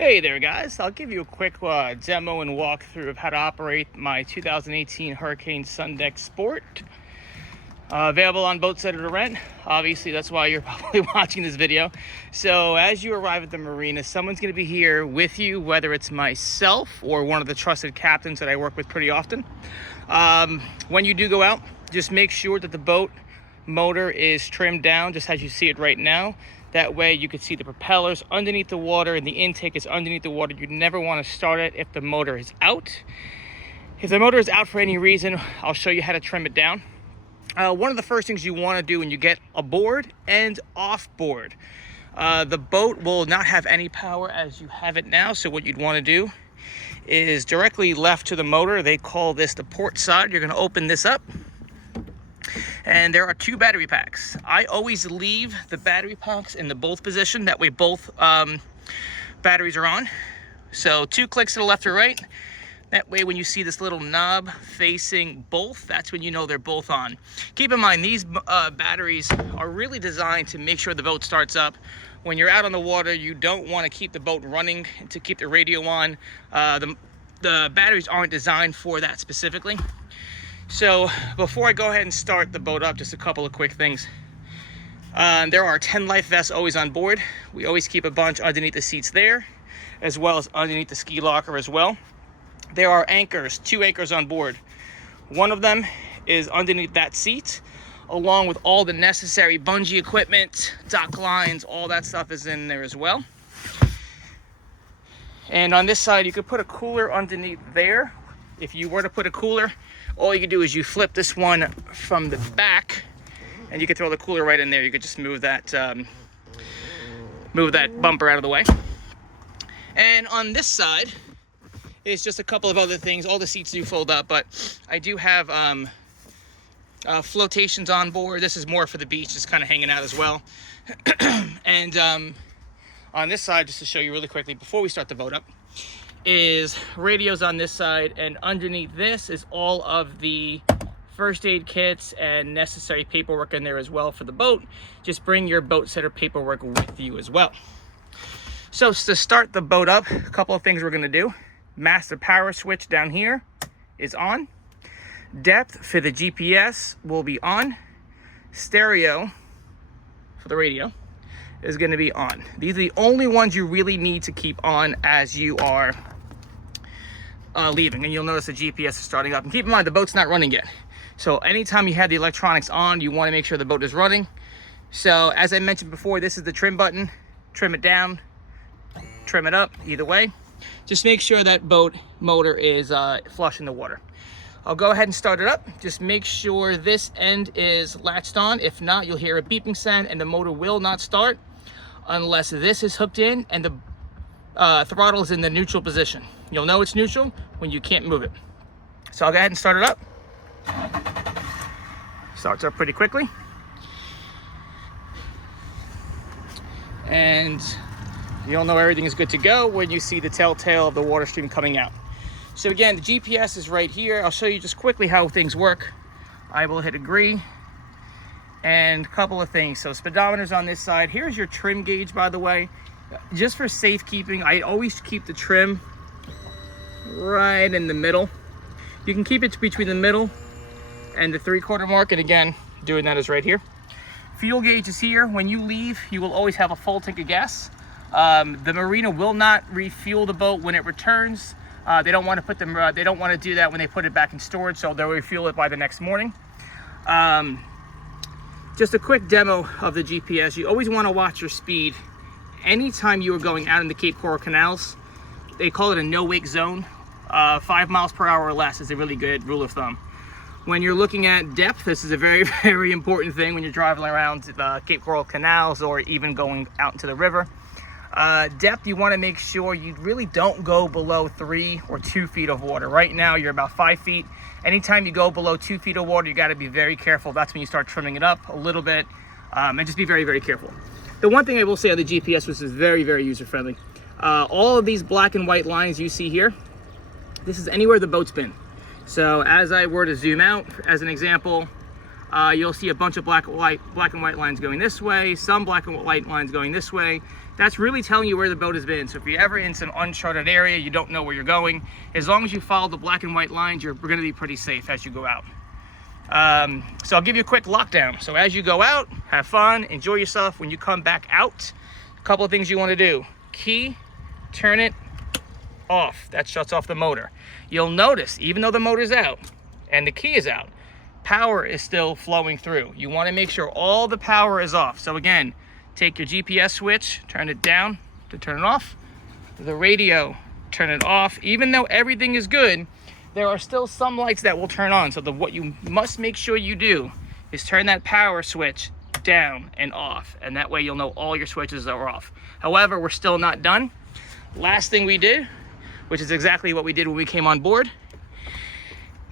Hey there guys, I'll give you a quick demo and walkthrough of how to operate my 2018 Hurricane Sundeck Sport. Available on Boatsetter to rent. Obviously that's why you're probably watching this video. So as you arrive at the marina, someone's going to be here with you, whether it's myself or one of the trusted captains that I work with pretty often. When you do go out, just make sure that the boat motor is trimmed down just as you see it right now. That way you can see the propellers underneath the water and the intake is underneath the water. You never want to start it if the motor is out. If the motor is out for any reason, I'll show you how to trim it down. One of the first things you want to do when you get aboard and off board, the boat will not have any power as you have it now. So what you'd want to do is directly left to the motor. They call this the port side. You're going to open this up. And there are two battery packs. I always leave the battery packs in the both position. That way both batteries are on. So 2 clicks to the left or right. That way when you see this little knob facing both, that's when you know they're both on. Keep in mind, these batteries are really designed to make sure the boat starts up. When you're out on the water, you don't want to keep the boat running to keep the radio on. The batteries aren't designed for that specifically. So before I go ahead and start the boat up, just a couple of quick things. There are 10 life vests always on board. We always keep a bunch underneath the seats there, as well as underneath the ski locker as well. There are anchors, 2 anchors on board. One of them is underneath that seat, along with all the necessary bungee equipment, dock lines, all that stuff is in there as well. And on this side, you could put a cooler underneath there. If you were to put a cooler, all you can do is you flip this one from the back and you can throw the cooler right in there. You could just move that bumper out of the way. And on this side is just a couple of other things. All the seats do fold up, but I do have flotations on board. This is more for the beach, just kind of hanging out as well. And on this side, just to show you really quickly before we start the boat up, is radios on this side, and underneath this is all of the first aid kits and necessary paperwork in there as well for the boat. Just bring your Boatsetter paperwork with you as well. So to start the boat up, a couple of things we're going to do. Master power switch down here is on. Depth for the GPS will be on. Stereo for the radio is going to be on. These are the only ones you really need to keep on as you are leaving, and you'll notice the GPS is starting up. And keep in mind, the boat's not running yet, so anytime you have the electronics on, you want to make sure the boat is running. So as I mentioned before, this is the trim button. Trim it down, trim it up, either way. Just make sure that boat motor is flush in the water. I'll go ahead and start it up. Just make sure this end is latched on. If not, you'll hear a beeping sound and the motor will not start unless this is hooked in and the throttle is in the neutral position. You'll know it's neutral when you can't move it. So I'll go ahead and start it up. Starts up pretty quickly. And you'll know everything is good to go when you see the telltale of the water stream coming out. So again, the GPS is right here. I'll show you just quickly how things work. I will hit agree. And a couple of things. So speedometer's on this side. Here's your trim gauge, by the way. Just for safekeeping, I always keep the trim right in the middle. You can keep it between the middle and the 3/4 mark. And again, doing that is right here. Fuel gauge is here. When you leave, you will always have a full tank of gas. The marina will not refuel the boat when it returns. They don't want to put them. They don't want to do that when they put it back in storage, so they'll refuel it by the next morning. Just a quick demo of the GPS. You always want to watch your speed. Anytime you are going out in the Cape Coral canals, they call it a no-wake zone. 5 miles per hour or less is a really good rule of thumb. When you're looking at depth, this is a very, very important thing when you're driving around the Cape Coral canals or even going out into the river. Depth, you want to make sure you really don't go below 3 or 2 feet of water. Right now, you're about 5 feet. Anytime you go below 2 feet of water, you got to be very careful. That's when you start trimming it up a little bit, and just be very, very careful. The one thing I will say on the GPS, which is very, very user-friendly, all of these black and white lines you see here, this is anywhere the boat's been. So as I were to zoom out, as an example, you'll see a bunch of black and white lines going this way, some black and white lines going this way. That's really telling you where the boat has been. So if you're ever in some uncharted area, you don't know where you're going, as long as you follow the black and white lines, you're going to be pretty safe as you go out. So I'll give you a quick lockdown. So as you go out, have fun, enjoy yourself. When you come back out, a couple of things you want to do. Key, turn it off. That shuts off the motor. You'll notice, even though the motor's out and the key is out, power is still flowing through. You want to make sure all the power is off. So again, take your GPS switch, turn it down to turn it off. The radio, turn it off. Even though everything is good, there are still some lights that will turn on. So what you must make sure you do is turn that power switch down and off. And that way you'll know all your switches are off. However, we're still not done. Last thing we did, which is exactly what we did when we came on board,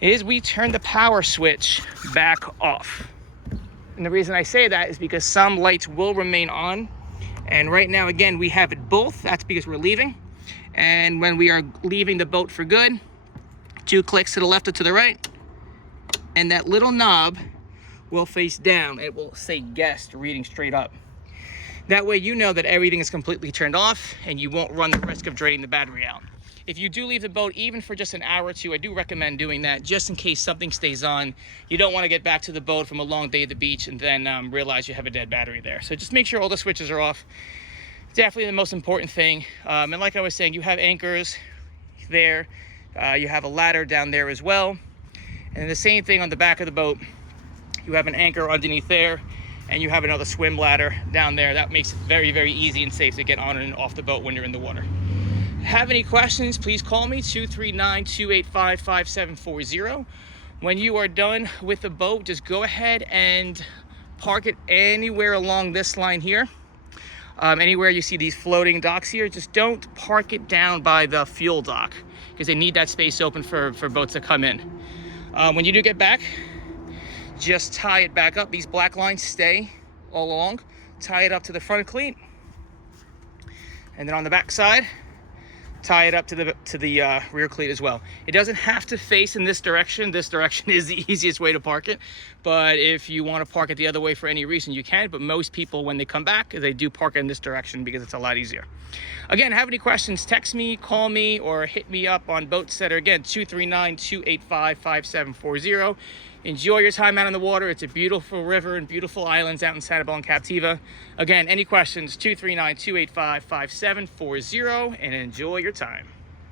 is we turned the power switch back off. And the reason I say that is because some lights will remain on. And right now, again, we have it both. That's because we're leaving. And when we are leaving the boat for good, 2 clicks to the left or to the right, and that little knob will face down. It will say guest reading straight up. That way you know that everything is completely turned off and you won't run the risk of draining the battery out. If you do leave the boat, even for just an hour or two, I do recommend doing that just in case something stays on. You don't want to get back to the boat from a long day at the beach and then realize you have a dead battery there. So just make sure all the switches are off. Definitely the most important thing. And like I was saying, you have anchors there. You have a ladder down there as well. And the same thing on the back of the boat. You have an anchor underneath there, and you have another swim ladder down there. That makes it very, very easy and safe to get on and off the boat when you're in the water. Have any questions, please call me, 239-285-5740. When you are done with the boat, just go ahead and park it anywhere along this line here. Anywhere you see these floating docks here, just don't park it down by the fuel dock because they need that space open for boats to come in. When you do get back, just tie it back up. These black lines stay all along. Tie it up to the front cleat. And then on the back side, tie it up to the rear cleat as well. It doesn't have to face in this direction. This direction is the easiest way to park it. But if you want to park it the other way for any reason, you can. But most people, when they come back, they do park it in this direction because it's a lot easier. Again, have any questions, text me, call me, or hit me up on Boatsetter. Again, 239-285-5740. Enjoy your time out on the water. It's a beautiful river and beautiful islands out in Sanibel and Captiva. Again, any questions, 239-285-5740, and enjoy your time.